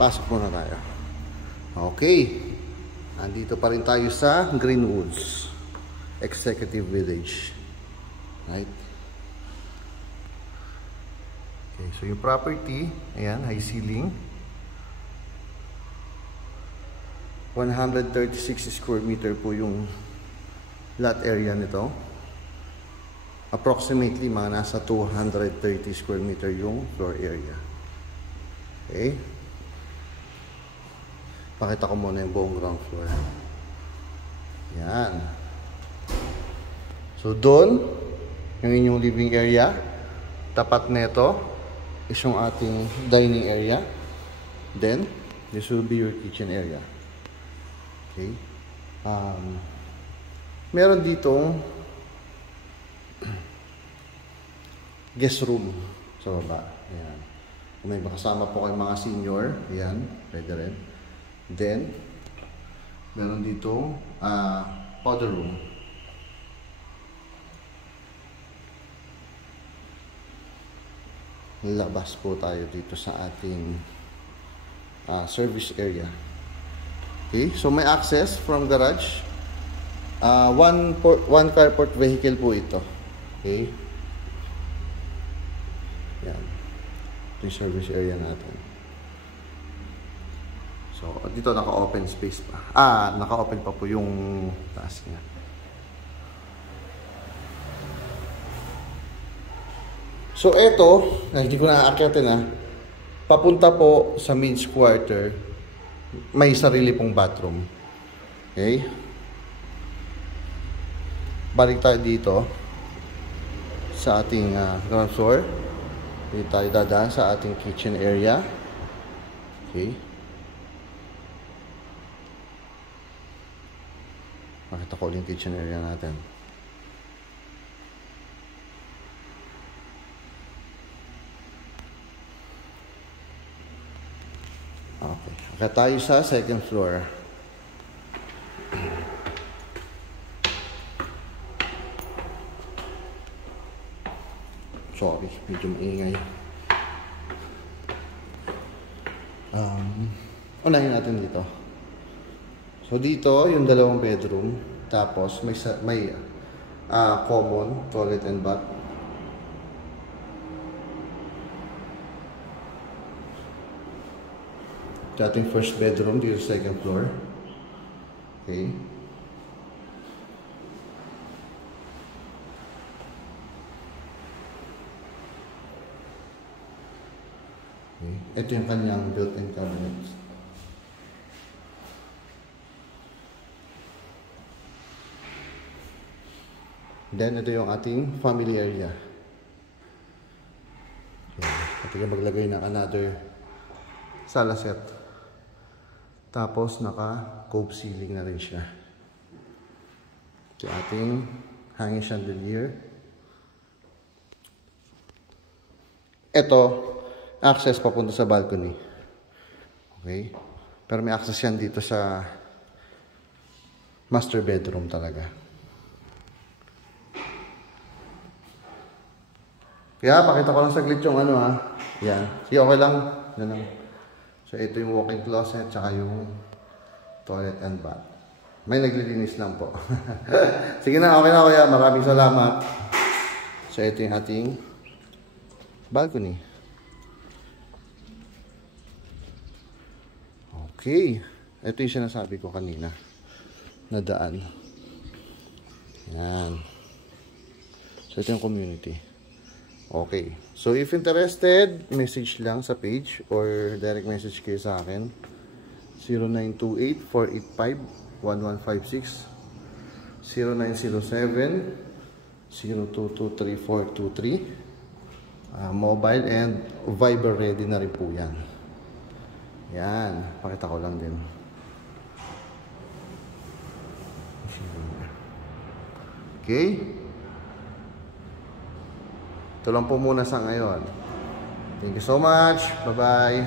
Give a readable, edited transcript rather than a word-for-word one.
pasok muna tayo. Okay. Andito pa rin tayo sa Greenwoods Executive Village. Right? Okay, so yung property, ayan, high ceiling. 136 square meter po yung lot area nito. Approximately mga nasa 230 square meter yung floor area. Okay. Pakita ko muna yung buong ground floor. Yan. So doon, yung inyong living area. Tapat nito is yung ating dining area. Then, this will be your kitchen area. Okay. Meron ditong guest room sa baba. Ayan. Kung may kasama po kayong mga senior, ayan, pwede rin. Then, meron ditong powder room. Labas po tayo dito sa ating service area. Okay, so may access from garage. One carport vehicle po ito. Okay. Yan. Ito yung service area natin. So, dito naka-open space pa. Naka-open pa po yung taas niya. So, ito, hindi ko na-aakyatin papunta po sa men's quarter, may sarili pong bathroom. Okay? Balik tayo dito sa ating ground floor. Dito tayo dadaan sa ating kitchen area. Okay? Makita ko ulit yung kitchen area natin. Okay. Kaya tayo sa second floor. Sorry, medyo maingay. Unahin natin dito. So dito, yung dalawang bedroom, tapos may common toilet and bath. Ito ating first bedroom dito sa second floor. Okay. Okay. Ito yung kanyang built-in cabinets. Then, ito yung ating family area. Okay. Ito yung maglagay ng another sala set. Tapos, naka-cove ceiling na rin siya. Ito yung ating hanging chandelier. Ito, access papunta sa balcony. Okay? Pero may access yan dito sa master bedroom talaga. Kaya, pakita ko lang saglit yung Yan. Sige, okay lang. Yan lang. So, ito yung walk-in closet, tsaka yung toilet and bath. May naglilinis lang po. Sige na, okay na kuya. Maraming salamat. So, ito yung ating balcony. Okay. Ito yung sinasabi ko kanina. Na daan. Yan. So, ito yung community. Okay. So, if interested, message lang sa page or direct message kayo sa akin. 0928-485-1156 0907-0223423 Mobile and Viber ready na rin po yan. Yan. Pakita ko lang din. Okay. Ito lang po muna sa ngayon. Thank you so much. Bye-bye.